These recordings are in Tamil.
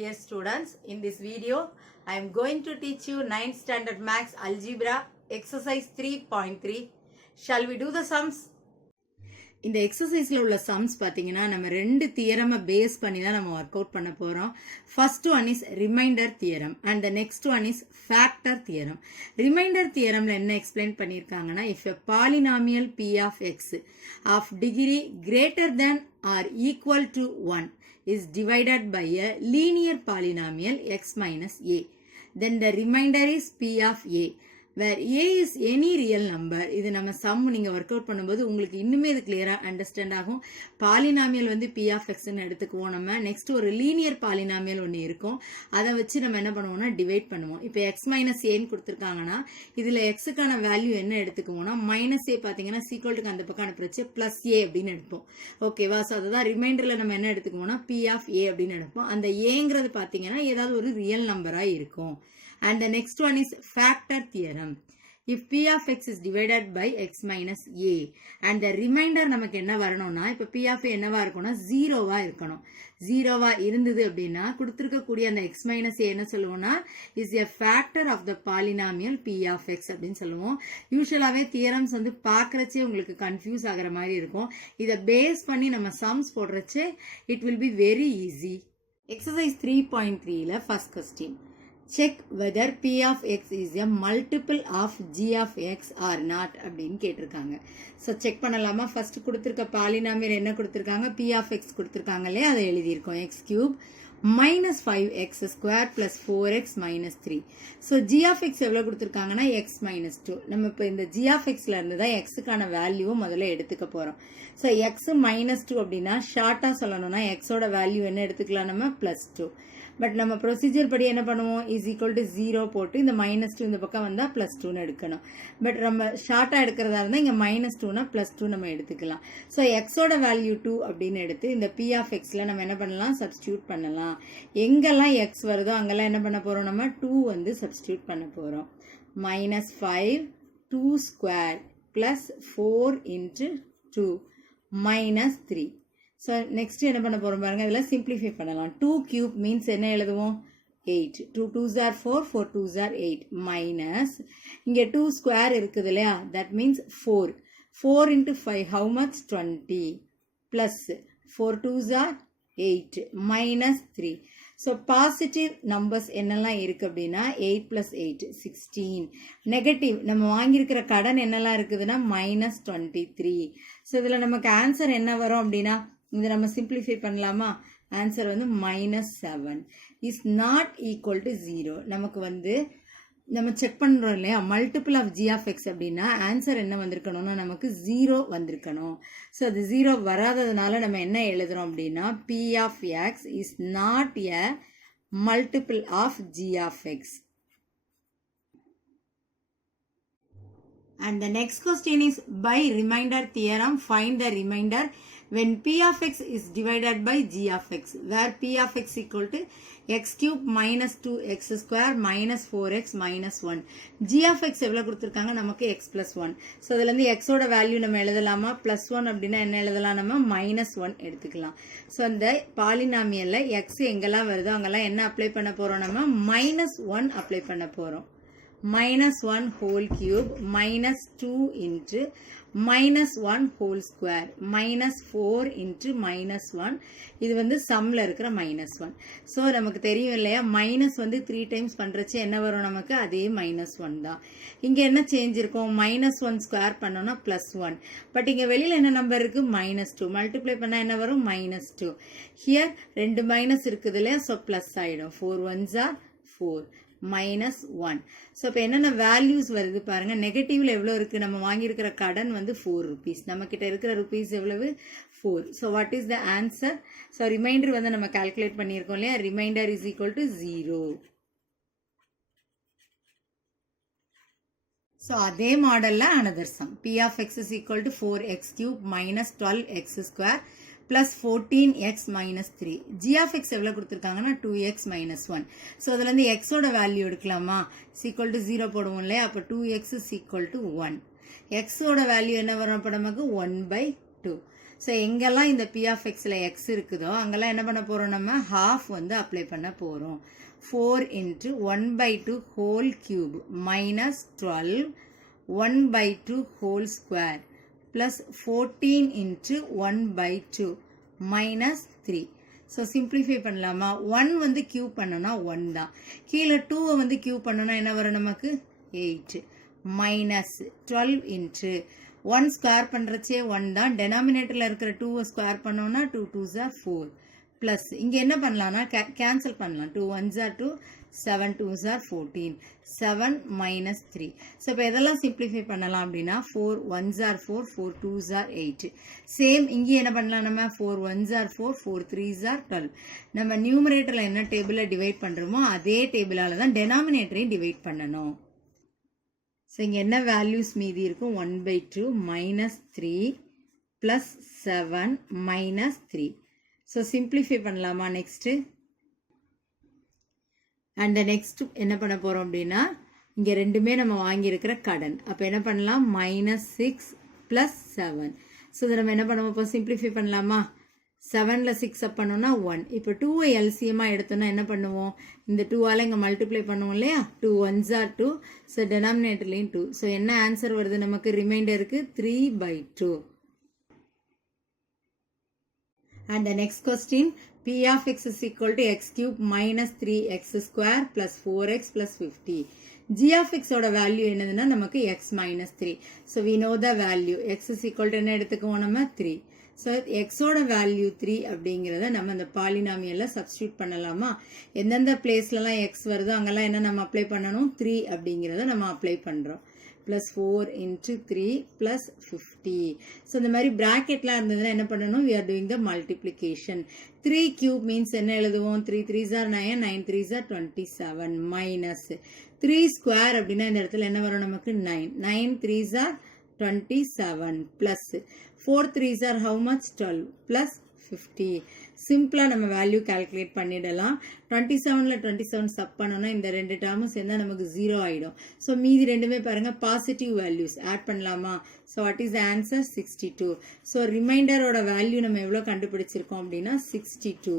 Dear students, in this video, I am going to teach you 9th standard maths algebra exercise 3.3. Shall we do the sums? இந்த எக்ஸசைஸ்ல உள்ள சம்ஸ் பாத்தீங்கன்னா நம்ம ரெண்டு தியரமை பேஸ் பண்ணி தான் நம்ம ஒர்க் அவுட் பண்ண போறோம். First one is remainder theorem and the next one is factor theorem. Remainder தியரம்ல என்ன எக்ஸ்பிளைன் பண்ணிருக்காங்கன்னா, if a polynomial p of x of degree greater than or equal to 1 is divided by a linear polynomial x minus a, then the remainder is p of a where a is any real number. இது நம்ம சம் நீங்க ஒர்க் அவுட் பண்ணும்போது உங்களுக்கு இன்னுமே இது கிளியரா அண்டர்ஸ்டாண்ட் ஆகும். பாலினாமியல் வந்து p of x ன்னு எடுத்துக்குவோம். நம்ம நெக்ஸ்ட் ஒரு லீனியர் பாலினாமியல் ஒன்று இருக்கும், அதை வச்சு நம்ம என்ன பண்ணுவோம்னா டிவைட் பண்ணுவோம். இப்போ x மைனஸ் ஏன்னு கொடுத்துருக்காங்கன்னா இதுல எக்ஸுக்கான வேல்யூ என்ன எடுத்துக்குவோம்னா மைனஸ் ஏ பாத்தீங்கன்னா சீக்வல்ட்டுக்கு அந்த பக்கம் அனுப்புறச்சு பிளஸ் ஏ அப்படின்னு எடுப்போம். ஓகேவா? ஸோ அதுதான் ரிமைண்டர்ல நம்ம என்ன எடுத்துக்குவோம்னா p of a அப்படின்னு எடுப்போம். அந்த ஏங்கிறது பாத்தீங்கன்னா ஏதாவது ஒரு ரியல் நம்பரா இருக்கும். And the next one is factor theorem. If p of x is divided by x minus a and the remainder நமக்கு என்ன வரணும்னா, இப்ப p of a என்னவா இருக்கும்னா ஜீரோவா இருக்கணும். ஜீரோவா இருந்தது அப்படின்னா கொடுத்திருக்கக்கூடிய அந்த x minus a என்ன சொல்லுவோம்னா is a factor of the polynomial p of x அப்படின்னு சொல்லுவோம். யூசுவலாவே தியரம்ஸ் வந்து பார்க்கறச்சே உங்களுக்கு கன்ஃபியூஸ் ஆகிற மாதிரி இருக்கும். இதை பேஸ் பண்ணி நம்ம சம்ஸ் போடுறச்சே it will be very easy. Exercise 3.3ல first question. Check whether p of x is a multiple of g of x or not அப்படின்னு கேட்டிருக்காங்க. ஸோ செக் பண்ணலாமா? ஃபர்ஸ்ட் கொடுத்துருக்க பாலினாமியல் என்ன கொடுத்துருக்காங்க? p of x கொடுத்துருக்காங்களே, அதை எழுதியிருக்கோம். x cube minus 5x square plus 4x minus 3. So g of x எவ்வளோ கொடுத்துருக்காங்கன்னா x minus 2. நம்ம இப்போ இந்த g of xல இருந்து தான் xக்கான வேல்யூவை முதல்ல எடுத்துக்க போகிறோம். ஸோ x minus 2 அப்படின்னா ஷார்ட்டாக சொல்லணும்னா xோட வேல்யூ என்ன எடுத்துக்கலாம் நம்ம? plus 2. பட் நம்ம ப்ரொசீஜர் படி என்ன பண்ணுவோம்? இஸ் ஈக்குவல் டு 0 போட்டு இந்த மைனஸ் 2 இந்த பக்கம் வந்தால் ப்ளஸ் 2ன்னு எடுக்கணும். பட் நம்ம ஷார்ட்டாக எடுக்கிறதா இருந்தால் இங்கே மைனஸ் 2னா ப்ளஸ் 2 நம்ம எடுத்துக்கலாம். ஸோ எக்ஸோட வேல்யூ 2 அப்படின்னு எடுத்து இந்த p of xல நம்ம என்ன பண்ணலாம்? சப்ஸ்டியூட் பண்ணலாம். எங்கெல்லாம் எக்ஸ் வருதோ அங்கெல்லாம் என்ன பண்ண போகிறோம்? நம்ம 2 வந்து சப்ஸ்டியூட் பண்ண போகிறோம். Minus 5 2 square plus 4 into 2 minus 3. So next என்ன பண்ண போகிறோம் பாருங்க, இதில் சிம்பிளிஃபை பண்ணலாம். 2 கியூப் மீன்ஸ் என்ன எழுதுவோம்? 8. 2 2s are 4, 4 2s are 8 minus இங்கே 2 ஸ்கொயர் இருக்குது இல்லையா, that means 4. 4 into 5 how much? 20 plus 4 2s are 8 minus 3. So positive numbers என்னெல்லாம் இருக்கு அப்படின்னா 8 plus 8 16. நெகட்டிவ் நம்ம வாங்கியிருக்கிற கடன் என்னெல்லாம் இருக்குதுன்னா மைனஸ் 23. ஸோ இதில் நமக்கு ஆன்சர் என்ன வரும் அப்படின்னா, இதை நம்ம சிம்பிளிஃபை பண்ணலாமா? ஆன்சர் வந்து minus 7 is not equal to 0. நமக்கு வந்து நம்ம செக் பண்ணுறோம் இல்லையா, multiple of g of x அப்படின்னா ஆன்சர் என்ன வந்திருக்கணும்னா நமக்கு 0 வந்திருக்கணும். ஸோ அது 0 வராததுனால நம்ம என்ன எழுதுறோம் அப்படின்னா p of x is not a multiple of g of x. And the next question is, by remainder theorem find the remainder when p of x is divided by g of x, where p of x equal to x cube minus 2x square minus 4x minus 1. g of x எவ்வளோ கொடுத்துருக்காங்க நமக்கு? x plus 1. ஸோ இதுலேருந்து xோட வேல்யூ நம்ம எழுதலாமா? plus 1 அப்படின்னா என்ன எழுதலாம்? நம்ம minus 1 எடுத்துக்கலாம். ஸோ இந்த பாலினாமியல்ல x எங்கெல்லாம் வருதோ அங்கெல்லாம் என்ன அப்ளை பண்ண போகிறோம்? நம்ம minus 1 அப்ளை பண்ண போகிறோம். minus 1 whole cube minus 2 into minus 1 whole square minus 4 into minus 1. இது வந்து சம்ல இருக்கிற minus 1. ஸோ நமக்கு தெரியும் இல்லையா, மைனஸ் வந்து 3 டைம்ஸ் பண்ணுறச்சு என்ன வரும் நமக்கு? அதே minus 1 தான். இங்கே என்ன சேஞ்ச் இருக்கும்? minus 1 ஸ்கொயர் பண்ணோம்னா plus 1. பட் இங்கே வெளியில் என்ன நம்பர் இருக்கு? minus 2. மல்டிப்ளை பண்ணால் என்ன வரும்? minus 2. ஹியர் 2 மைனஸ் இருக்குது இல்லையா, ஸோ ப்ளஸ் ஆகிடும். 4 1s are 4 minus 1. ஸோ இப்போ என்னென்ன வேல்யூஸ் வருது பாருங்க. நெகட்டிவ்ல எவ்வளோ இருக்கு? நம்ம வாங்கியிருக்கிற கடன் வந்து 4 rupees. நம்ம கிட்ட இருக்கிற ருபீஸ் எவ்வளவு? 4. So what is the answer? So remainder வந்து நம்ம கால்குலேட் பண்ணியிருக்கோம் இல்லையா, remainder is equal to 0. So அதே மாடல்ல another sum. p of x is equal to 4x cube minus 12x square plus 14x minus 3. g of x எவ்வளோ கொடுத்துருக்காங்கன்னா 2x minus 1. ஸோ அதுலேருந்து xோட வேல்யூ எடுக்கலாமா? is equal to 0 போடுவோம் இல்லையா, அப்போ 2x is equal to 1. xோட value என்ன வரும்? அப்போ நமக்கு 1/2. 2. ஸோ எங்கெல்லாம் இந்த p of xல x இருக்குதோ அங்கெல்லாம் என்ன பண்ண போகிறோம், நம்ம half வந்து அப்ளை பண்ண போகிறோம். 4 into 1/2 whole cube minus 12 1/2 whole square plus 14 into 1/2 minus 3. So simplify பண்ணலாமா? 1 வந்து கியூப் பண்ணோன்னா 1 தான். கீழே 2 வந்து கியூப் பண்ணோன்னா என்ன வரும் நமக்கு? 8 மைனஸ் 12 இன்ட்டு 1 ஸ்கொயர் பண்ணுறச்சே 1 தான். டெனாமினேட்டரில் இருக்கிற 2 ஸ்கொயர் பண்ணோன்னா 2 2s are 4 ப்ளஸ் இங்கே என்ன பண்ணலான்னா கேன்சல் பண்ணலாம். 2 1s are 2, 7 2s are 14, 7 minus 3. So இப்போ எதெல்லாம் சிம்பிளிஃபை பண்ணலாம் அப்படின்னா 4 1s are 4, 4 2s are 8. Same இங்கே என்ன பண்ணலாம், நம்ம 4 1s are 4, 4 3s are 12. நம்ம நியூமரேட்டரில் என்ன டேபிளில் டிவைட் பண்ணுறோமோ அதே டேபிளால் தான் டெனாமினேட்டரையும் டிவைட் பண்ணணும். ஸோ இங்கே என்ன வேல்யூஸ் மீதி இருக்கும்? 1/2 minus 3 plus 7 minus 3. So simplify பண்ணலாமா நெக்ஸ்ட்டு? அண்ட் நெக்ஸ்ட் என்ன பண்ண போகிறோம் அப்படின்னா இங்கே ரெண்டுமே நம்ம வாங்கியிருக்கிற கடன். அப்போ என்ன பண்ணலாம்? -6 + 7. ஸோ இதை நம்ம என்ன பண்ணுவோம்? இப்போ சிம்பிளிஃபை பண்ணலாமா? 7ல் 6 அப் பண்ணோன்னா 1. இப்போ 2 எல்சிஎமாக எடுத்தோன்னா என்ன பண்ணுவோம்? இந்த 2ஆல் இங்கே மல்டிப்ளை பண்ணுவோம் இல்லையா? 2 1s are 2. ஸோ டெனாமினேட்டர்லேயும் 2. ஸோ என்ன ஆன்சர் வருது நமக்கு? ரிமைண்டருக்கு 3/2. And the next question, p of x is equal to x cube minus 3x square plus 4x plus 50. g of x ஓட வேல்யூ என்னதுன்னா நமக்கு x minus 3. So we know the value. x is equal to என்ன எடுத்துக்குவோம் நம்ம? 3. ஸோ எக்ஸோட வேல்யூ 3 அப்படிங்கிறத நம்ம இந்த பாலினாமியலில் சப்ஸ்டியூட் பண்ணலாமா? எந்தெந்த பிளேஸ்லலாம் எக்ஸ் வருதோ அங்கெல்லாம் என்ன நம்ம அப்ளை பண்ணணும்? 3 அப்படிங்கிறத நம்ம அப்ளை பண்ணுறோம். plus 4 into 3 plus 50. ஸோ இந்த மாதிரி ப்ராக்கெட்லாம் இருந்ததுன்னா என்ன பண்ணணும்? we are doing the multiplication. 3 cube means என்ன எழுதுவோம்? 3 3s are 9, 9 3s are 27 minus 3 square அப்படின்னா இந்த இடத்துல என்ன வரும் நமக்கு? 9, 9 3s are 27 plus 4 3s are how much? 12 plus 50. சிம்பிளா நம்ம வேல்யூ கால்குலேட் பண்ணிடலாம். 27ல 27 சப் பண்ணோம்னா இந்த ரெண்டு டேர்மும் சேர்ந்தா நமக்கு 0 ஆயிடும். ஸோ மீதி ரெண்டுமே பாருங்க பாசிட்டிவ் வேல்யூஸ். ஆட் பண்ணலாமா? So what is answer? 62. ஸோ ரிமைண்டரோட வேல்யூ நம்ம எவ்வளோ கண்டுபிடிச்சிருக்கோம் அப்படின்னா 62.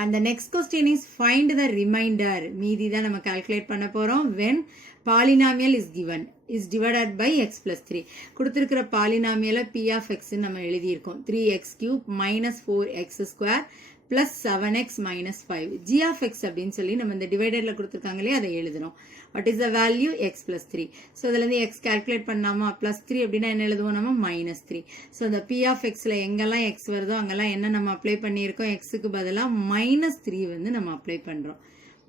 And the next question is find the remainder. மீதி தான் நம்ம கால்குலேட் பண்ண போறோம். when polynomial is given is divided by x plus 3. கொடுத்திருக்கிற பாலினாமியல p of x நம்ம எழுதியிருக்கோம். 3x cube minus 4x square plus 7x minus 5. g of x அப்படின்னு சொல்லி நம்ம இந்த டிவைடர்ல கொடுத்திருக்காங்களே அதை எழுதணும். what is the value? x plus 3. So இதுல இருந்து x கால்குலேட் பண்ணாமா? plus 3 அப்படின்னா என்ன எழுதுவோம் நம்ம? minus 3. ஸோ இந்த p of xல எங்கெல்லாம் x வருதோ அங்கெல்லாம் என்ன நம்ம அப்ளை பண்ணியிருக்கோம்? xக்கு பதிலாக minus 3 வந்து நம்ம அப்ளை பண்றோம்.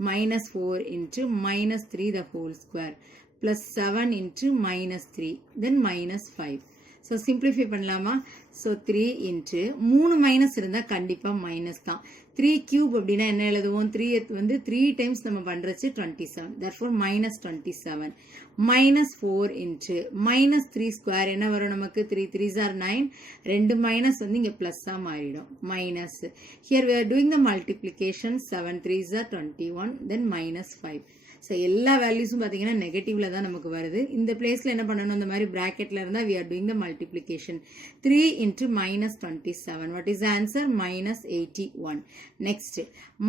minus 4 into minus 3 the whole square plus 7 into minus 3 then minus 5. So simplify பண்ணலாமா? ஸோ 3 into 3 மைனஸ் இருந்தால் கண்டிப்பாக மைனஸ் தான். 3 கியூப் அப்படின்னா என்ன எழுதுவோம்? 3 வந்து 3 டைம்ஸ் நம்ம பண்ணுறச்சு 27. therefore minus 27. minus 4 into minus 3 square என்ன வரும் நமக்கு? 3 3s are 9. ரெண்டு மைனஸ் வந்து இங்கே ப்ளஸ்ஸாக மாறிடும். Minus here we are doing the multiplication. 7 3s are 21 then minus 5. So எல்லா வேல்யூஸும் பார்த்தீங்கன்னா நெகட்டிவ்ல தான் நமக்கு வருது. இந்த பிளேஸில் என்ன பண்ணணும்? இந்த மாதிரி ப்ராக்கெட்டில் இருந்தால் we are doing the multiplication. 3 into minus 27. what is the answer? minus 81. next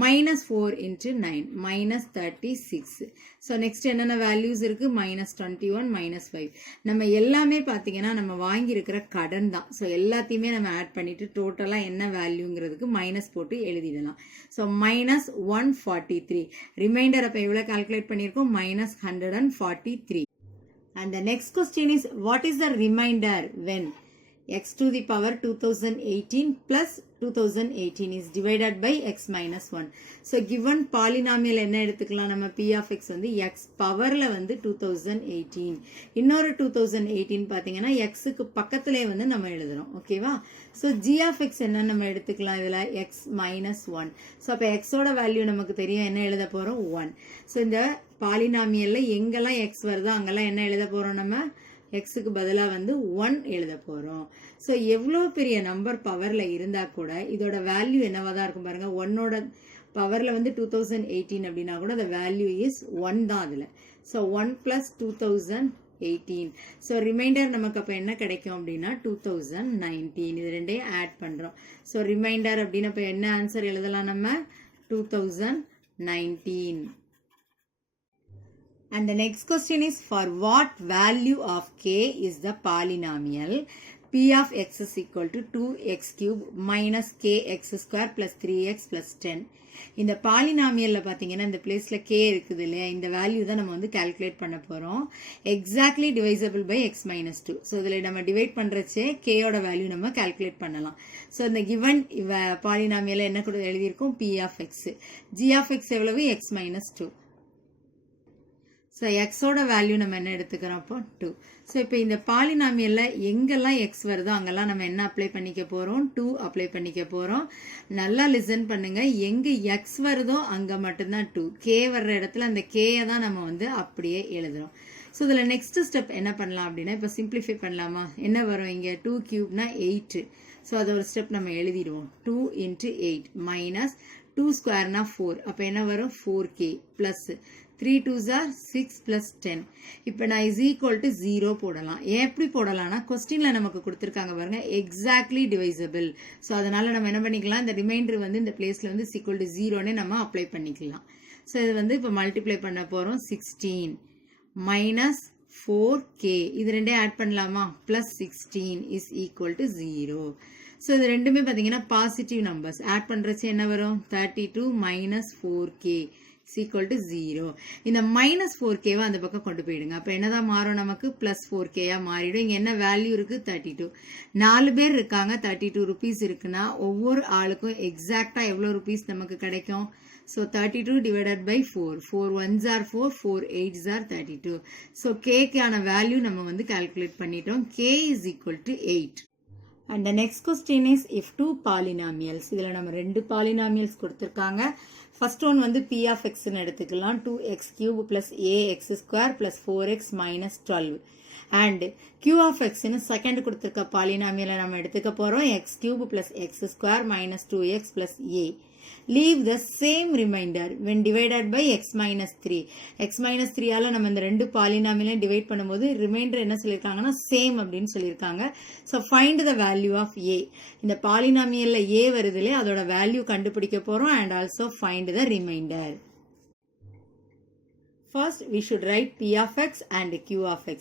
minus 4 into 9 minus 36. So next என்னென்ன வேல்யூஸ் இருக்கு? minus 21 minus 5. நம்ம எல்லாமே பார்த்தீங்கன்னா நம்ம வாங்கியிருக்கிற கடன் தான். ஸோ எல்லாத்தையுமே நம்ம ஆட் பண்ணிட்டு டோட்டலாக என்ன வேல்யூங்கிறதுக்கு மைனஸ் போட்டு எழுதிடலாம். So minus 143. ரிமைண்டர் அப்போ எவ்வளோ கால்குலேட் பண்ணியிருக்கோம்? minus 143. and the next question is what is the remainder when x to the power 2018 plus 2018 is divided by x minus 1. so given polynomial என்ன எடுத்துக்கலாம் நம்ம? p of x வந்து x பவர்ல வந்து 2018. இன்னொரு 2018 பார்த்தீங்கன்னா xக்கு பக்கத்திலே வந்து நம்ம எழுதுறோம். ஓகேவா? ஸோ g of x என்ன நம்ம எடுத்துக்கலாம் இதில்? x minus 1. ஸோ அப்போ xோட வேல்யூ நமக்கு தெரியும். என்ன எழுத போகிறோம்? 1. ஸோ இந்த பாலினாமியல்ல எங்கெல்லாம் x வருதோ அங்கெல்லாம் என்ன எழுத போகிறோம் நம்ம? எக்ஸுக்கு பதிலாக வந்து 1 எழுத போகிறோம். ஸோ எவ்வளோ பெரிய நம்பர் பவரில் இருந்தால் கூட இதோட வேல்யூ என்னவா தான் இருக்கும் பாருங்க. 1ஓட பவரில் வந்து 2018 அப்படின்னா கூட the value is 1 தான் அதில். So 1 plus 2018 18. ஸோ ரிமைண்டர் நமக்கு அப்போ என்ன கிடைக்கும் அப்படின்னா 2019. இது ரெண்டையும் ஆட் பண்ணுறோம். ஸோ ரிமைண்டர் அப்படின்னு அப்போ என்ன ஆன்சர் எழுதலாம் நம்ம 2019. And the next question is, for what value of k is the polynomial p of x is equal to 2x cube minus kx square plus 3x plus 10. இந்த பாலினாமியல்ல பாத்தீங்கன்னா இந்த பிளேஸ்ல k இருக்குது இல்லையா, இந்த வேல்யூ தான் நம்ம வந்து கால்குலேட் பண்ண போறோம். Exactly divisible by x minus 2. So இதில் நம்ம டிவைட் பண்றச்சே k ஓட வேல்யூ நம்ம கால்குலேட் பண்ணலாம். ஸோ இந்த கிவன் பாலினாமியல்ல என்ன கூட எழுதியிருக்கோம், p of x. g of x எவ்வளவு, x minus 2. ஸோ எக்ஸோட வேல்யூ நம்ம என்ன எடுத்துக்கிறோம் அப்போ 2. ஸோ இப்போ இந்த பாலினாமியலில் எங்கெல்லாம் எக்ஸ் வருதோ அங்கெல்லாம் நம்ம என்ன அப்ளை பண்ணிக்க போகிறோம், 2 அப்ளை பண்ணிக்க போகிறோம். நல்லா லிசன் பண்ணுங்க, எங்கே எக்ஸ் வருதோ அங்கே மட்டும்தான் 2. கே வர்ற இடத்துல அந்த கேயை தான் நம்ம வந்து அப்படியே எழுதுறோம். ஸோ இதில் நெக்ஸ்ட் ஸ்டெப் என்ன பண்ணலாம் அப்படின்னா, இப்போ சிம்பிளிஃபை பண்ணலாமா, என்ன வரும் இங்கே 2 கியூப்னா 8. ஸோ அதை ஒரு ஸ்டெப் நம்ம எழுதிடுவோம். 2 into 8 மைனஸ் 2 ஸ்கொயர்னா 4. அப்போ என்ன வரும் 4k plus 3 2s are 6 plus 10. இப்போ நான் is equal to 0 போடலாம். எப்படி போடலாம்னா, கொஸ்டின்ல நமக்கு கொடுத்துருக்காங்க பாருங்க, எக்ஸாக்ட்லி டிவைசபிள். ஸோ அதனால நம்ம என்ன பண்ணிக்கலாம், இந்த ரிமைண்டர் வந்து இந்த பிளேஸ்ல வந்து equal to 0ன்னு நம்ம அப்ளை பண்ணிக்கலாம். ஸோ இது வந்து இப்போ மல்டிப்ளை பண்ண போறோம். 16 மைனஸ் 4k, இது ரெண்டே ஆட் பண்ணலாமா, plus 16 is equal to 0. So இது ரெண்டுமே பார்த்தீங்கன்னா பாசிட்டிவ் நம்பர்ஸ். ஆட் பண்றச்சு என்ன வரும், 32 minus 4k is equal to 0. இந்த மைனஸ் 4k அந்த பக்கம் கொண்டு போயிடுங்க. அப்போ என்னதான் மாறும், நமக்கு பிளஸ் 4k மாறிடும். இங்கே என்ன வேல்யூ இருக்கு, 32. 4 பேர் இருக்காங்க, 32 ருபீஸ் இருக்குன்னா ஒவ்வொரு ஆளுக்கும் எக்ஸாக்டா எவ்வளோ ருபீஸ் நமக்கு கிடைக்கும். So 32 divided by 4. 4 1s are 4, 4 8s are 32. So கேக்கான value நம்ம வந்து கால்குலேட் பண்ணிட்டோம். k is equal to 8. And the next question is, if two polynomials, இதில் நம்ம 2 polynomials கொடுத்துருக்காங்க. First one வந்து p of x ன்னு எடுத்துக்கலாம். 2x cube plus ax square plus 4x minus 12. And q of x ன்னு second கொடுத்துருக்க polynomial நம்ம எடுத்துக்க போறோம். x cube plus x square minus 2x plus a. Leave the same remainder when divided by x minus 3. x minus 3 ஆல நம்ம இந்த ரெண்டு பாலினாமியலையும் டிவைட் பண்ணும்போது ரிமைண்டர் என்ன சொல்லியிருக்காங்கன்னா சேம் அப்படின்னு சொல்லியிருக்காங்க. So find the value of a. இந்த பாலினாமியல்ல a வருது இல்லையா, அதோட வேல்யூ கண்டுபிடிக்க போறோம். And also find the reminder. First, we should write p of x and q of x.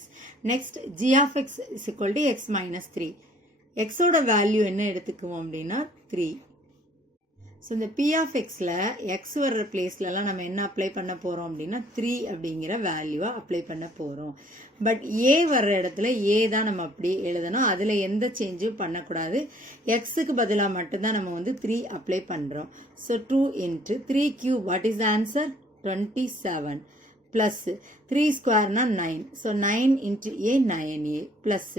Next, g of x is equal to x minus 3. x ஓட வேல்யூ என்ன எடுத்துக்குவோம் அப்படின்னா 3. ஸோ இந்த p of xல x வர்ற பிளேஸ்லலாம் நம்ம என்ன அப்ளை பண்ண போகிறோம் அப்படின்னா 3 அப்படிங்கிற வேல்யூவை அப்ளை பண்ண போகிறோம். பட் a வர்ற இடத்துல a தான் நம்ம அப்படி எழுதணும். அதில் எந்த சேஞ்சும் பண்ணக்கூடாது. எக்ஸுக்கு பதிலாக மட்டும்தான் நம்ம வந்து 3 அப்ளை பண்ணுறோம். So 2 into 3 cube, what is the answer? 27. Plus 3 square na 9. So 9 into a 9a plus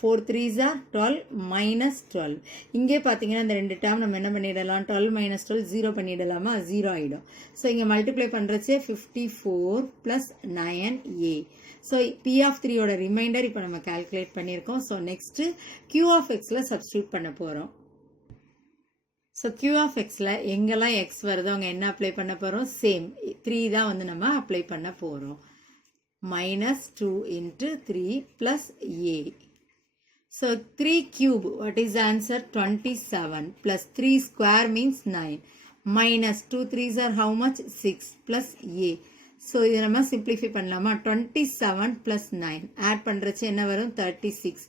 4 3s are 12 minus 12. இங்கே பார்த்தீங்கன்னா இந்த ரெண்டு டேர்ம் நம்ம என்ன பண்ணிடலாம், 12 minus 12 0 பண்ணிடலாமா, 0 ஆகிடும். ஸோ இங்கே மல்டிப்ளை பண்ணுறச்சே 54 plus 9a. So p of 3 ஓட ரிமைண்டர் இப்போ நம்ம கால்குலேட் பண்ணியிருக்கோம். ஸோ நெக்ஸ்ட் q of xல சப்ஸ்டியூட் பண்ண போகிறோம். ஸோ q of xல எங்கெல்லாம் x வருதோ அங்கே என்ன அப்ளை பண்ண போகிறோம், சேம் 3 தான் வந்து நம்ம அப்ளை பண்ண போகிறோம். minus 2 into 3 plus a. So 3 cube, what is the answer? 27 plus 3 square means 9 minus 2 3s are how much? 6 plus a. So இது நம்ம simplify பண்ணலாமா, 27 plus 9 add பண்றச்சு என்ன வரும், 36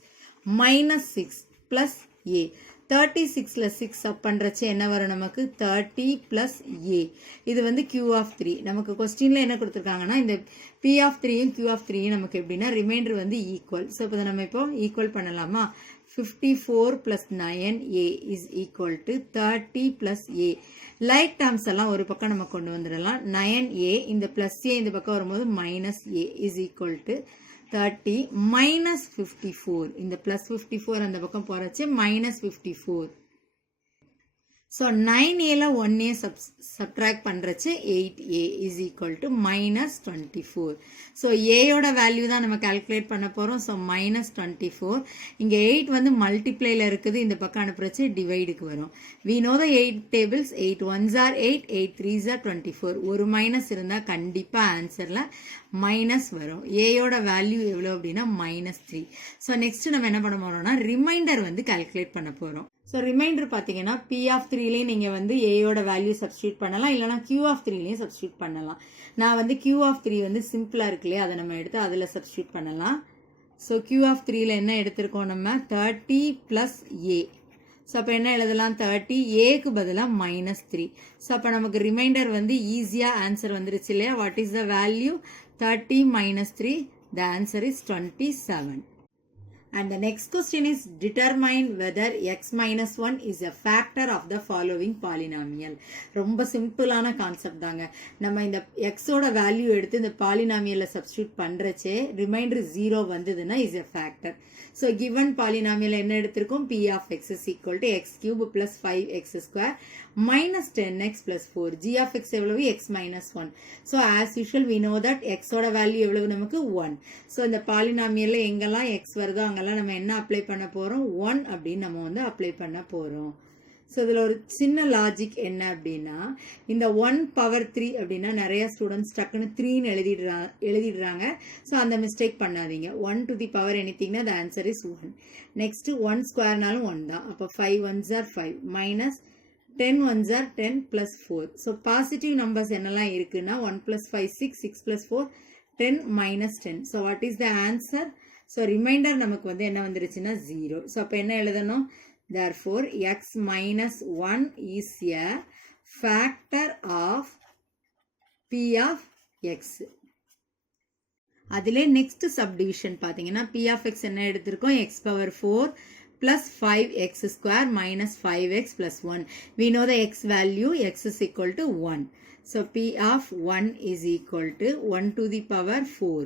minus 6 plus a. 36ல 6 அப் பண்றச்சு என்ன வரும் நமக்கு, 30 plus a. இது வந்து q of 3. நமக்கு கொஸ்டின்ல என்ன கொடுத்துருக்காங்கன்னா இந்த p of 3யும் q of 3யும் நமக்கு எப்படின்னா ரிமைண்டர் வந்து ஈக்குவல். ஸோ இப்போ நம்ம இப்போ ஈக்குவல் பண்ணலாமா, 54 plus 9a is equal to 30 plus a. Like terms எல்லாம் ஒரு பக்கம் நம்ம கொண்டு வந்துடலாம். 9a இந்த plus a இந்த பக்கம் வரும்போது minus a is equal to 30 minus 54. இந்த plus 54 அந்த பக்கம் போறச்சு minus 54. So 9a ல 1a subtract பண்றச்சு 8a is equal to minus 24. So a யோட வேல்யூ தான் நம்ம calculate பண்ண போறோம். So minus 24. இங்க 8 வந்து multiplyல இருக்குது. இந்த பக்கம் அனுப்புறச்சு divideக்கு வரும். We know the 8 tables. 8 ones are 8, 8 threes are 24. ஒரு minus இருந்தா கண்டிப்பா ஆன்சர்ல minus வரும். a யோட வேல்யூ எவ்வளவு அப்படின்னா minus 3. So next நம்ம என்ன பண்ண போறோம்னா remainder வந்து calculate பண்ண போறோம். ஸோ ரிமைண்டர் பார்த்தீங்கன்னா P ஆஃப் 3லேயும் நீங்கள் வந்து ஏயோட வேல்யூ சப்ஸ்டியூட் பண்ணலாம், இல்லைனா Q ஆஃப் 3லேயும் சப்ஸ்டியூட் பண்ணலாம். நான் வந்து Q ஆஃப் 3 வந்து சிம்பிளாக இருக்கு இல்லையா, அதை நம்ம எடுத்து அதில் சப்ஸ்டியூட் பண்ணலாம். ஸோ Q ஆஃப் 3ல என்ன எடுத்திருக்கோம் நம்ம 30 ப்ளஸ் ஏ. ஸோ அப்போ என்ன எழுதலாம் 30 ஏக்கு பதிலாக மைனஸ் 3. ஸோ அப்போ நமக்கு ரிமைண்டர் வந்து ஈஸியாக ஆன்சர் வந்துருச்சு இல்லையா. What is the value 30 minus 3? The answer is 27. And the next question is determine whether x minus 1 is a factor of the following polynomial. ரொம்ப சிம்பிளான கான்செப்ட் தாங்க. நம்ம இந்த x ஓட வேல்யூ எடுத்து இந்த பாலினாமியல்ல சப்ஸ்டியூட் பண்றச்சே ரிமைண்டர் 0 வந்ததுன்னா is a factor. So given polynomial என்ன எடுத்திருக்கோம் p of x is equal to x cube plus 5x square minus 10x plus 4. g of x எவ்வளவு x minus 1. So as usual we know that x ஓட வேல்யூ எவ்வளவு நமக்கு 1. So இந்த பாலினாமியல்ல எங்கெல்லாம் x வருதோ அங்கெல்லாம் நம்ம என்ன அப்ளை பண்ண போறோம் 1 அப்படின்னு நம்ம வந்து அப்ளை பண்ண போறோம். ஸோ இதில் ஒரு சின்ன லாஜிக் என்ன அப்படின்னா இந்த 1 பவர் 3 அப்படின்னா நிறைய ஸ்டூடெண்ட்ஸ் டக்குன்னு 3ன்னு எழுதிடுறாங்க. ஸோ அந்த மிஸ்டேக் பண்ணாதீங்க. 1 to the power anythingனா the answer is 1. Next 1 ஸ்கொயர்னாலும் 1 தான். அப்போ 5 ones are 5 minus 10 ones are 10 plus 4. So positive numbers என்னெல்லாம் இருக்குன்னா 1 plus 5 6, 6 plus 4 10 minus 10. So what is the answer? So reminder நமக்கு வந்து என்ன வந்துருச்சுன்னா 0. ஸோ அப்போ என்ன எழுதணும்? Therefore, x minus 1 is a factor of p of x. அதிலே next subdivision பார்த்தீங்கன்னா p of x என்ன எடுத்திருக்கோம் x power 4 plus 5x square minus 5x plus 1. We know the x value, x is equal to 1. So p of 1 is equal to 1 to the power 4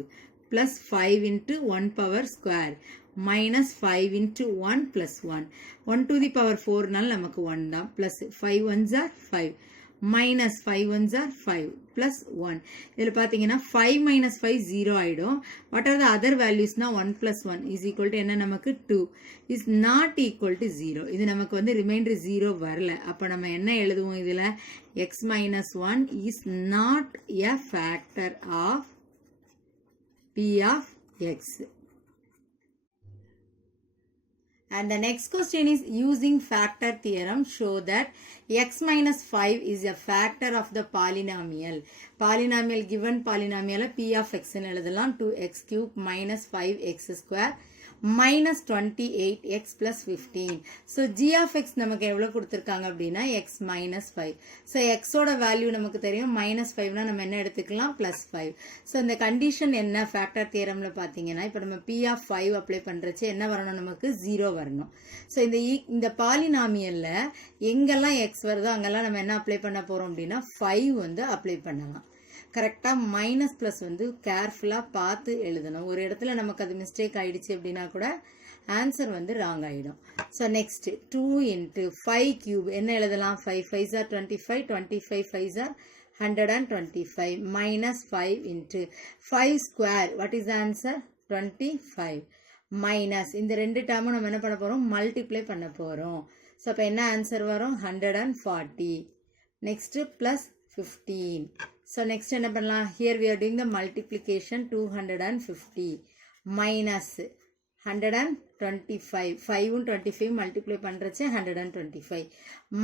plus 5 into 1 power square minus 5 into 1 plus 1. 1 to the power 4 நால் நமக்கு 1 தான் plus 5 ones are 5 minus 5 ones are 5 plus 1. இதில் பார்த்தீங்கன்னா 5 minus 5 0 ஆயிடும். What are the other values na 1 plus 1 is equal to என்ன நமக்கு 2 is not equal to 0. இது நமக்கு வந்து remainder 0 வரல. அப்போ நம்ம என்ன எழுதுவோம் இதில் x minus 1 is not a factor of p of x. And the next question is using factor theorem show that x minus 5 is a factor of the polynomial. Polynomial given polynomial p of x ன்னு எழுதலாம் 2x cube minus 5x square minus 28x plus 15. So g of x நமக்கு எவ்வளவு கொடுத்திருக்காங்க அப்படின்னா x minus 5. So x ஓட வேல்யூ நமக்கு தெரியும் minus 5 னா நம்ம என்ன எடுத்துக்கலாம் plus 5. So இந்த கண்டிஷன் என்ன ஃபேக்டர் தியரம்ல பாத்தீங்கன்னா இப்போ நம்ம p of 5 அப்ளை பண்றச்சே என்ன வரணும் நமக்கு 0 வரணும். So இந்த பாலினாமியல்ல எங்கெல்லாம் x வருதோ அங்கெல்லாம் நம்ம என்ன அப்ளை பண்ண போறோம் அப்படின்னா 5 வந்து அப்ளை பண்ணலாம். கரெக்டாக மைனஸ் ப்ளஸ் வந்து கேர்ஃபுல்லாக பார்த்து எழுதணும். ஒரு இடத்துல நமக்கு அது மிஸ்டேக் ஆயிடுச்சு அப்படின்னா கூட ஆன்சர் வந்து ராங் ஆகிடும். ஸோ நெக்ஸ்ட் 2 into 5 cube என்ன எழுதலாம் 5 5s are 25 25 5s are 125 minus 5 into 5 square what is the answer 25 minus இந்த ரெண்டு டேர்மும் நம்ம என்ன பண்ண போகிறோம் மல்டிப்ளை பண்ண போகிறோம். ஸோ அப்போ என்ன ஆன்சர் வரும் 140 நெக்ஸ்ட் ப்ளஸ் 15. So next என்ன பண்ணலாம் here we are doing the multiplication 250 minus 125 5 and 25 multiply பண்றச்சே 125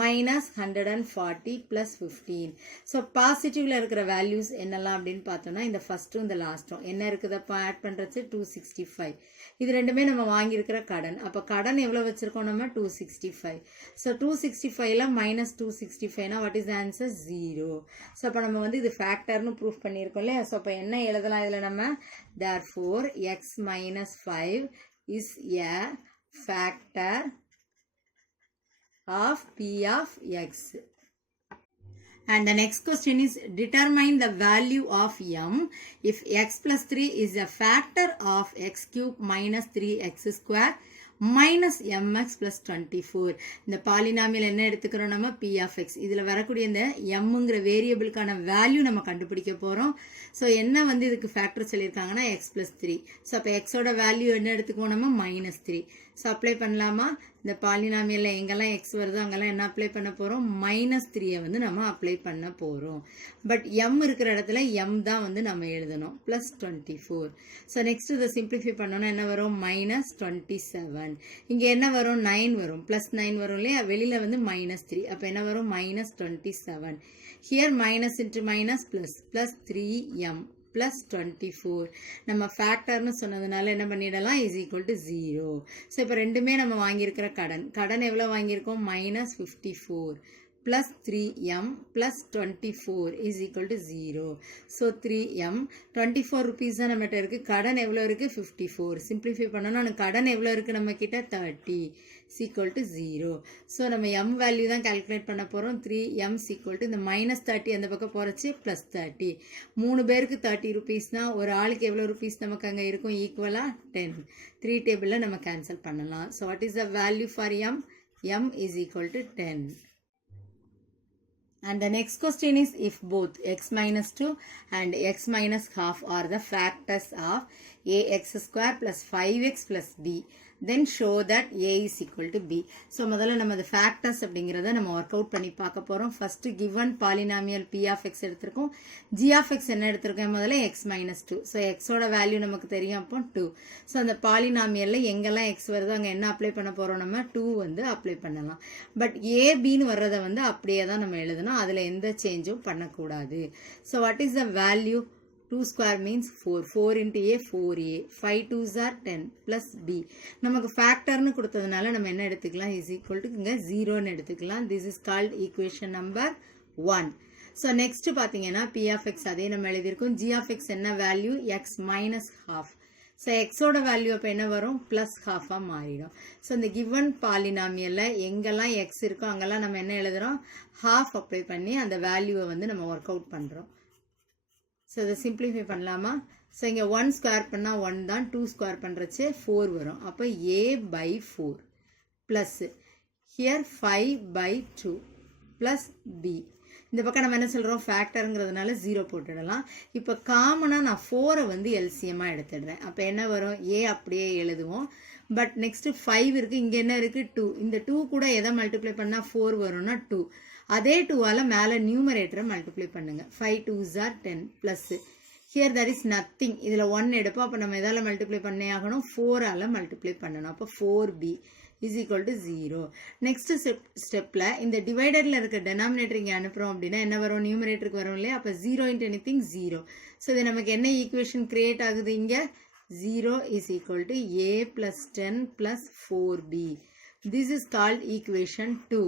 minus 140 plus 15. So பாசிட்டிவ்ல இருக்கிற வேல்யூஸ் என்னெல்லாம் அப்படின்னு பார்த்தோம்னா இந்த ஃபர்ஸ்ட்டும் இந்த லாஸ்ட்டும் என்ன இருக்குது அப்போ ஆட் பண்றச்சே 265. இது ரெண்டுமே நம்ம வாங்கியிருக்கிற கடன். அப்போ கடன் எவ்வளோ வச்சிருக்கோம் நம்ம 265. ஸோ 265ல மைனஸ் 265னா வாட் இஸ் ஆன்சர் 0. ஸோ அப்போ நம்ம வந்து இது ஃபேக்டர்னு ப்ரூஃப் பண்ணியிருக்கோம் இல்லையா. ஸோ அப்போ என்ன எழுதலாம் இதில் நம்ம therefore x minus 5 is a factor of p of x. And the next question is determine the value of m if x plus 3 is a factor of x cube minus 3x square minus mx plus 24. இந்த பாலினாமியல் என்ன எடுத்துக்கிறோம் நம்ம p of x. இதில் வரக்கூடிய இந்த mங்கிற வேரியபிளுக்கான வேல்யூ நம்ம கண்டுபிடிக்க போகிறோம். ஸோ என்ன வந்து இதுக்கு ஃபேக்டர் சொல்லியிருக்காங்கன்னா x plus 3. ஸோ அப்போ எக்ஸோட வேல்யூ என்ன எடுத்துக்குவோம் நம்ம -3. ஸோ அப்ளை பண்ணலாமா? இந்த பாலினாமியலில் எங்கெல்லாம் எக்ஸ் வருதோ அங்கெல்லாம் என்ன அப்ளை பண்ண போகிறோம்? -3 வந்து நம்ம அப்ளை பண்ண போகிறோம். பட் m இருக்கிற இடத்துல m தான் வந்து நம்ம எழுதணும். ப்ளஸ் 24. ஸோ நெக்ஸ்ட் இதை சிம்பிளிஃபை பண்ணோன்னா என்ன வரும்? -27. இங்கே என்ன வரும்? 9 வரும். ப்ளஸ் 9 வரும் இல்லையா? வெளியில் வந்து -3. அப்போ என்ன வரும்? -27. Here minus into minus plus 3m plus 24. நம்ம ஃபேக்டர்னு சொன்னதுனால என்ன பண்ணிடலாம்? is equal to 0. ஸோ இப்போ ரெண்டுமே நம்ம வாங்கியிருக்கிற கடன் எவ்வளோ வாங்கியிருக்கோம்? -54 plus 3m plus 24 is equal to 0. So 3m 24 rupees தான் நம்மகிட்ட இருக்குது. கடன் எவ்வளோ இருக்குது? 54. சிம்பிளிஃபை பண்ணணும். கடன் எவ்வளோ இருக்குது நம்ம கிட்ட? 30 is equal to 0. ஸோ நம்ம m வேல்யூ தான் கால்குலேட் பண்ண போகிறோம். 3m is equal to இந்த -30 அந்த பக்கம் போகிறச்சு +30. 3 பேருக்கு 30 rupeesனா ஒரு ஆளுக்கு எவ்வளோ rupees நமக்கு அங்கே இருக்கும்? ஈக்குவலாக 10. 3 டேபிளில் நம்ம கேன்சல் பண்ணலாம். So what is the value for m? m is equal to 10. And the next question is, if both x minus 2 and x minus half are the factors of ax square plus 5x plus b, then show that a is equal to b. So முதல்ல நம்ம the factors அப்படிங்கிறத நம்ம ஒர்க் அவுட் பண்ணி பார்க்க போகிறோம். First given polynomial p of x எடுத்திருக்கோம். g of x என்ன எடுத்திருக்கோம்? முதல்ல x minus 2. ஸோ எக்ஸோட வேல்யூ நமக்கு தெரியும். அப்போ 2. ஸோ அந்த பாலினாமியலில் எங்கெல்லாம் எக்ஸ் வருதோ அங்கே என்ன அப்ளை பண்ண போகிறோம்? நம்ம 2 வந்து அப்ளை பண்ணலாம். பட் ஏபின்னு வர்றதை வந்து அப்படியே தான் நம்ம எழுதணும். அதில் எந்த சேஞ்சும் பண்ணக்கூடாது. So what is the value? 2 square means 4. 4 into a 4a. 5 2s are 10 plus b. நமக்கு ஃபேக்டர்னு கொடுத்ததுனால நம்ம என்ன எடுத்துக்கலாம்? is equal to இங்கே 0ன்னு எடுத்துக்கலாம். This is called equation number 1. So next பார்த்தீங்கன்னா p of x அதே நம்ம எழுதியிருக்கோம். g of x என்ன value? x minus half. So எக்ஸோட வேல்யூ அப்போ என்ன வரும்? ப்ளஸ் ஹாஃபாக மாறிடும். ஸோ இந்த கிவன் பாலினாமியலில் எங்கெல்லாம் எக்ஸ் இருக்கோ அங்கெல்லாம் நம்ம என்ன எழுதுகிறோம்? ஹாஃப் அப்ளை பண்ணி அந்த வேல்யூவை வந்து நம்ம ஒர்க் அவுட் பண்ணுறோம். ஸோ இதை சிம்பிளிஃபை பண்ணலாமா? ஸோ இங்கே 1 ஸ்கொயர் பண்ணால் 1 தான். 2 ஸ்கொயர் பண்ணுறச்சு 4 வரும். அப்போ a/4 plus here 5/2 plus b. இந்த பக்கம் நம்ம என்ன சொல்கிறோம்? ஃபேக்டருங்கிறதுனால 0 போட்டுடலாம். இப்போ காமனாக நான் 4 வந்து எல்சிஎம்மாக எடுத்துடுறேன். அப்போ என்ன வரும்? a அப்படியே எழுதுவோம். பட் நெக்ஸ்ட்டு 5 இருக்குது. இங்கே என்ன இருக்குது? 2. இந்த 2 கூட எதை மல்டிப்ளை பண்ணால் 4 வரும்னா 2. அதே 2ஆல் மேலே நியூமரேட்டரை மல்டிப்ளை பண்ணுங்க. 5 2s are 10 plus here there is nothing. இதில் 1 எடுப்போம். அப்போ நம்ம எதால் மல்டிப்ளை பண்ணே ஆகணும்? 4ஆல் மல்டிப்ளை பண்ணணும். அப்போ 4b is equal to 0. Next ஸ்டெப்பில் இந்த டிவைடரில் இருக்க டெனாமினேட்டர் இங்கே அனுப்புகிறோம் அப்படின்னா என்ன வரும்? நியூமரேட்டருக்கு வரும் இல்லையா? அப்போ 0 into anything 0. ஸோ இது நமக்கு என்ன ஈக்குவேஷன் கிரியேட் ஆகுது? இங்கே 0 is equal to a plus 10 plus 4b. This is called equation 2.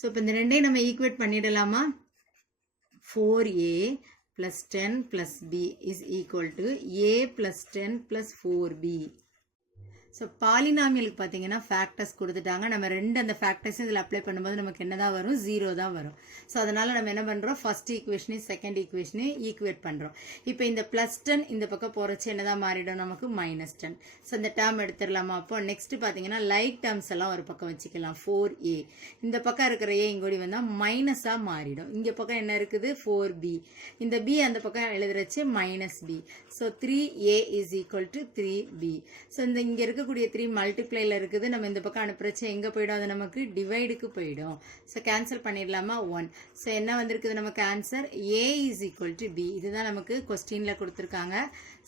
So இப்போ இந்த ரெண்டையும் நம்ம ஈக்குவேட் பண்ணிடலாமா? 4a plus 10 plus b is equal to a plus 10 plus 4b. So பாலினாமியலுக்கு பார்த்தீங்கன்னா ஃபேக்டர்ஸ் கொடுத்துட்டாங்க. நம்ம அந்த ஃபேக்டர்ஸும் இதில் அப்ளை பண்ணும்போது நமக்கு என்ன தான் வரும்? 0 தான் வரும். ஸோ அதனால் நம்ம என்ன பண்ணுறோம்? ஃபர்ஸ்ட் ஈக்குவேஷனையும் செகண்ட் ஈக்குவேஷனையும் ஈக்குவேட் பண்ணுறோம். இப்போ இந்த +10 இந்த பக்கம் போகிறச்சு என்ன தான் மாறிடும்? நமக்கு -10. ஸோ இந்த டேர்ம் எடுத்துடலாமா? அப்போ நெக்ஸ்ட் பார்த்தீங்கன்னா லைக் டேர்ம்ஸ் எல்லாம் ஒரு பக்கம் வச்சுக்கலாம். 4a இந்த பக்கம் இருக்கிற a இங்கோடி வந்தால் மைனஸாக மாறிடும். இங்கே பக்கம் என்ன இருக்குது? 4b. இந்த b அந்த பக்கம் எழுதுறச்சு -b. So 3a is equal to 3b. So இந்த இங்கே இருக்க 3 மல்டிப்ளைல இருக்குது. நம்ம இந்த பக்கம் அனுப்புறச்சு எங்கே போயிடும்? அது நமக்கு டிவைடுக்கு போயிடும். ஸோ கேன்சல் பண்ணிடலாமா? 1. ஸோ என்ன வந்திருக்குது நமக்கு answer? a is equal to b. இதுதான் நமக்கு கொஸ்டினில் கொடுத்துருக்காங்க.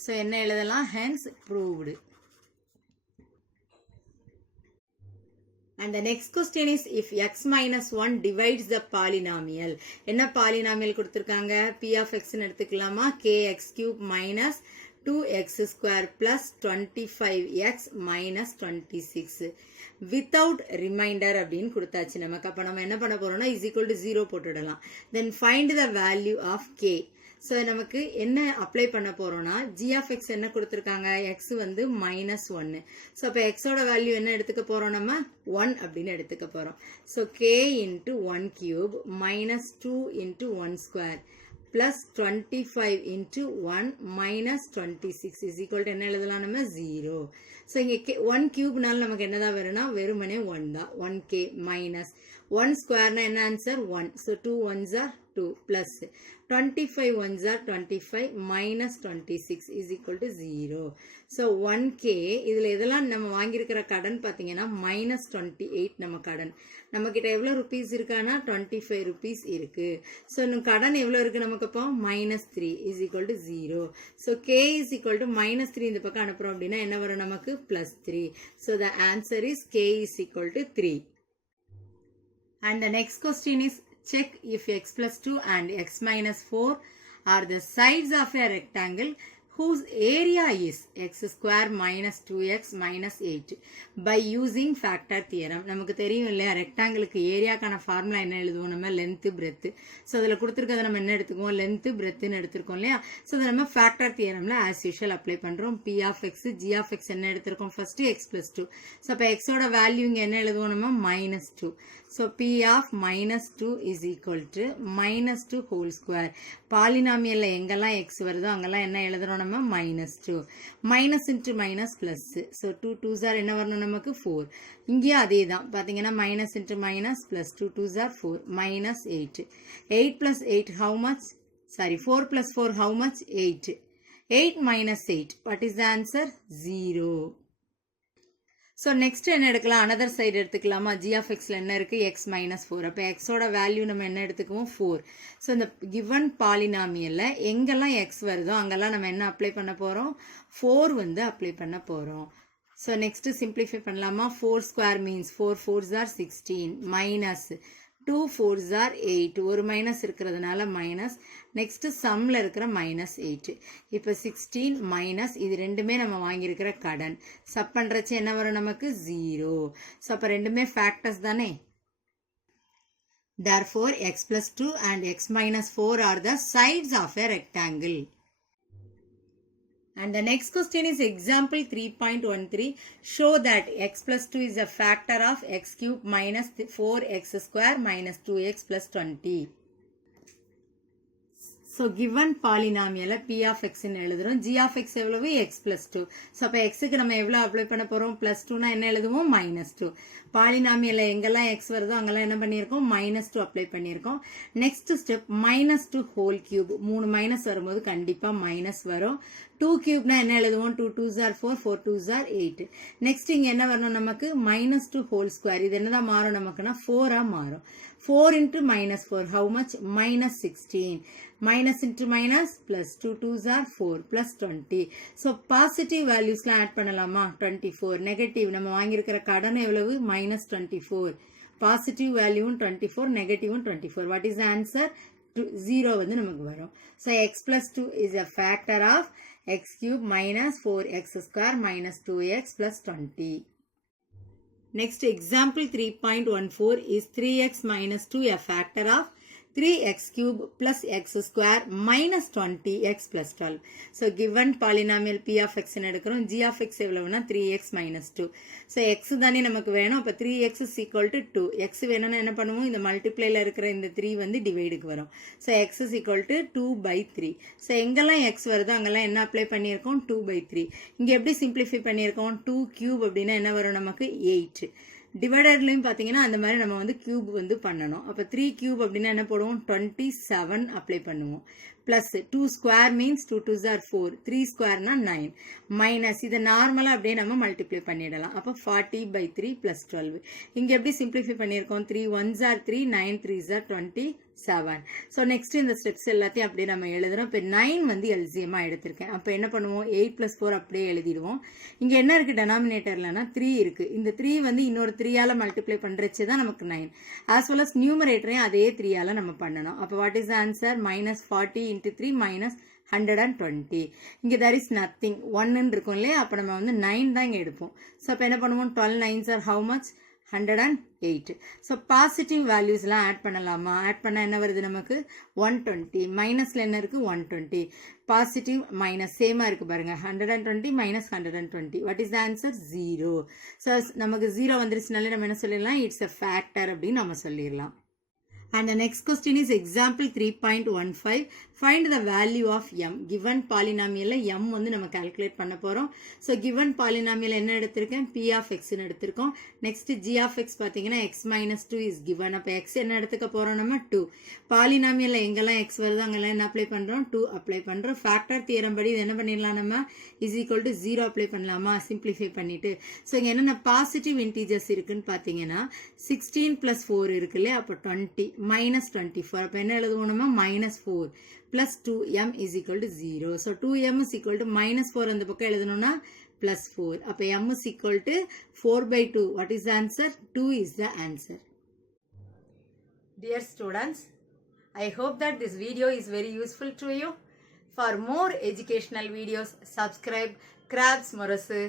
ஸோ என்ன எழுதலாம்? hence proved. And the next question is, if x minus 1 divides the polynomial. என்ன பாலினாமியல் கொடுத்துருக்காங்க? p of x எடுத்துக்கலாமா? kx cube minus 2x square plus 25x minus 26 without remainder அப்படின்னு கொடுத்தாச்சு நமக்கு. அப்போ நம்ம என்ன பண்ண போறோம்னா is equal to 0 போட்டுடலாம். Then find the value of k. So நமக்கு என்ன அப்ளை பண்ண போறோம்னா g of x என்ன கொடுத்துருக்காங்க? x வந்து -1. ஸோ அப்போ எக்ஸோட வேல்யூ என்ன எடுத்துக்க போறோம்? நம்ம 1 அப்படின்னு எடுத்துக்க போறோம். So k into 1 cube minus 2 into 1 square plus 25 into 1 minus 26 is equal to என்ன எழுதலாம்? நம்ம 0. ஸோ இங்கே 1 கியூப்னால நமக்கு என்னதான் வரும்னா வெறுமனே 1 தான். 1k மைனஸ் 1 ஸ்கொயர்னா என்ன answer 1. So 2 1s are 2 plus 25 1s are 25 minus 26 is equal to 0. So 1k இதில் இதெல்லாம் நம்ம வாங்கியிருக்கிற கடன் பார்த்தீங்கன்னா minus 28 நம்ம கடன். நம்மக்கிட்ட எவ்வளோ ருபீஸ் இருக்கானா 25 ருபீஸ் இருக்குது. ஸோ இன்னும் கடன் எவ்வளோ இருக்குது நமக்கு அப்போ -3 is equal to 0. So k is equal to -3 இந்த பக்கம் அனுப்புகிறோம் அப்படின்னா என்ன வரும் நமக்கு +3. So the answer is k is equal to 3. And the next question is check if x plus 2 and x minus 4 are the sides of a rectangle whose area is x square minus 2x minus 8 by using factor theorem. நமக்கு தெரியும் இல்லையா ரெக்டாங்கிளுக்கு ஏரியாக்கான ஃபார்முலா என்ன எழுதுவோம் நம்ம லென்த்து பிரெத்து. ஸோ அதில் கொடுத்துருக்கதை நம்ம என்ன எடுத்துக்குவோம் லென்த்து பிரெத்துன்னு எடுத்திருக்கோம் இல்லையா. ஸோ அதை நம்ம ஃபேக்டர் தியரமில் ஆஸ் யூஷுவல் அப்ளை பண்ணுறோம். P of x g of x என்ன எடுத்திருக்கோம் ஃபர்ஸ்ட் x plus 2. ஸோ அப்போ எக்ஸோட வேல்யூ இங்கே என்ன எழுதுவோம் நம்ம -2. So p of -2 is equal to -2 whole square. பாலினாமியல்ல எங்கெல்லாம் x வருதோ அங்கெல்லாம் என்ன எழுதுறோம் நம்ம -2. Minus into minus plus. So 2 2s are என்ன வரணும் நமக்கு 4. இங்கேயும் அதே தான் பார்த்தீங்கன்னா minus into minus plus 2 2s are 4 minus 8. 8 plus 8 how much? Sorry 4 plus 4 how much? 8. 8 minus 8. What is the answer? 0. So next என்ன எடுக்கலாம் அனதர் சைடு எடுத்துக்கலாமா. ஜி ஆஃப் எக்ஸில் என்ன இருக்குது x minus 4. அப்போ எக்ஸோட வேல்யூ நம்ம என்ன எடுத்துக்குவோம் 4. ஸோ இந்த கிவன் பாலினாமியலில் எங்கெல்லாம் எக்ஸ் வருதோ அங்கெல்லாம் நம்ம என்ன அப்ளை பண்ண போகிறோம் 4 வந்து அப்ளை பண்ண போகிறோம். ஸோ நெக்ஸ்ட்டு சிம்பிளிஃபை பண்ணலாமா. 4 square means 4 4s are 16 minus 2 4s are 8. ஒரு மைனஸ் இருக்கிறதுனால மைனஸ். நெக்ஸ்ட் சம்மில் இருக்கிற -8. இப்போ 16 மைனஸ் இது ரெண்டுமே நம்ம வாங்கியிருக்கிற கடன். சப் பண்ணுறச்சு என்ன வரும் நமக்கு 0. ஸோ அப்போ ரெண்டுமே ஃபேக்டர்ஸ் தானே. therefore x plus 2 and x minus 4 are the sides of a rectangle. And the next question is example 3.13. Show that x plus 2 is a factor of x cube minus 4x square minus 2x plus 20. So given polynomial p of x ன்னு எழுதுறோம். g of x எவ்வளவு x plus 2. ஸோ அப்போ xக்கு நம்ம எவ்வளோ அப்ளை பண்ண போகிறோம் +2னா என்ன எழுதுவோம் -2. பாலினாமியல் எங்கெல்லாம் x வருதோ அங்கெல்லாம் என்ன பண்ணியிருக்கோம் -2 அப்ளை பண்ணியிருக்கோம். Next step -2 whole cube. 3 minus வரும்போது கண்டிப்பாக மைனஸ் வரும். 2 கியூப்னா என்ன எழுதுவோம் 2 2s are 4 4 2s are 8. Next இங்கே என்ன வரணும் நமக்கு -2 ஹோல் ஸ்கொயர். இது என்னதான் மாறும் நமக்குன்னா 4ஆக மாறும். 4 into -4 how much? -16. minus into minus plus 2 2s are 4 plus 20. So positive valuesலாம் add பண்ணலாமா 24. நெகட்டிவ் நம்ம வாங்கியிருக்கிற கடன் எவ்வளவு -24. பாசிட்டிவ் வேல்யூவும் 24 நெகட்டிவும் 24. what is the answer? 0 வந்து நமக்கு வரும். So x plus 2 is a factor of x cube minus 4x square minus 2x plus 20. Next example 3.14 is 3x minus 2 a factor of 3x cube plus x square minus 20x plus 12. So given polynomial p of x எடுக்கிறோம். g of x எவ்வளவுனா 3x minus 2. So x தானே நமக்கு வேணும். அப்போ 3x is equal to 2. x வேணும்னா என்ன பண்ணுவோம் இந்த மல்டிப்ளைல இருக்கிற இந்த 3 வந்து டிவைடுக்கு வரும். So x is equal to 2/3. So எங்கெல்லாம் x வருதோ அங்கெல்லாம் என்ன அப்ளை பண்ணியிருக்கோம் 2/3. இங்கே எப்படி சிம்பிளிஃபை பண்ணியிருக்கோம் 2 கியூப் அப்படின்னா என்ன வரும் நமக்கு 8. டிவைடர்லையும் பார்த்தீங்கன்னா அந்த மாதிரி நம்ம வந்து கியூப் வந்து பண்ணணும். அப்போ 3 கியூப் அப்படின்னா என்ன போடுவோம் 27 அப்ளை பண்ணுவோம். Plus 2 square means 2 2s are 4 3 ஸ்கொயர்னா 9 minus இதை நார்மலாக அப்படியே நம்ம மல்டிப்ளை பண்ணிடலாம். அப்போ 40/3 + 12. இங்கே எப்படி சிம்பிளிஃபை பண்ணியிருக்கோம் 3 1s are 3 9 3s are 27. So next இந்த ஸ்டெப்ஸ் எல்லாத்தையும் அப்படியே நம்ம எழுதுறோம். இப்போ 9 வந்து எல்சிஎம்மாக எடுத்திருக்கேன். அப்போ என்ன பண்ணுவோம் 8 + 4 அப்படியே எழுதிடுவோம். இங்கே என்ன இருக்குது டெனாமினேட்டர்லனா 3 இருக்குது. இந்த 3 வந்து இன்னொரு 3ஆல் மல்டிப்ளை பண்ணுறச்சு தான் நமக்கு 9. ஆஸ் வெல் அஸ் நியூமரேட்டரையும் அதே 3ஆல் நம்ம பண்ணணும். அப்போ வாட் இஸ் ஆன்சர் -40 × 3 -120. இங்கே there is nothing 1ன்னு இருக்கும் இல்லையா. அப்போ நம்ம வந்து 9 தான் இங்கே எடுப்போம். ஸோ அப்போ என்ன பண்ணுவோம் 12 9s are how much 108. So positive வேல்யூஸ்லாம் ஆட் பண்ணலாமா. ஆட் பண்ணால் என்ன வருது நமக்கு 120. மைனஸில் என்ன இருக்குது 120. பாசிட்டிவ் மைனஸ் சேமாக இருக்குது பாருங்கள் 120 - 120. What is the answer 0. So நமக்கு 0 வந்துருச்சுனாலே நம்ம என்ன சொல்லிடலாம் இட்ஸ் a factor அப்படின்னு நம்ம சொல்லிடலாம். And the next question is example 3.15. find the value of m. given polynomial m வந்து நம்ம calculate பண்ண போறோம். so given polynomial என்ன எடுத்திருக்கேன்? p of x ன்னு எடுத்திருக்கோம். next g of x பாத்தீங்கன்னா x minus 2 is given. அப்ப x என்ன எடுத்துக்க போறோம் நம்ம? 2. polynomial எங்கெல்லாம் x வருது அங்கெல்லாம் என்ன அப்ளை பண்றோம்? 2 அப்ளை பண்றோம். factor theorem படி இது என்ன பண்ணிடலாம் நம்ம? is equal to 0 அப்ளை பண்ணலாமா? simplify பண்ணிட்டு. so இங்க என்னென்ன பாசிட்டிவ் integers இருக்குன்னு பாத்தீங்கன்னா 16 plus 4 இருக்குல்ல, அப்ப 20 minus 24. அப்ப என்ன எழுதுவோம் நம்ம? minus 4 plus 2m is equal to 0. so 2m is equal to minus 4 அந்த பக்கம் எழுதணும்னா plus 4. அப்ப m is equal to 4 by 2. what is the answer? 2 is the answer. Dear students, I hope that this video is very useful to you. For more educational videos, subscribe Crabs Morosu.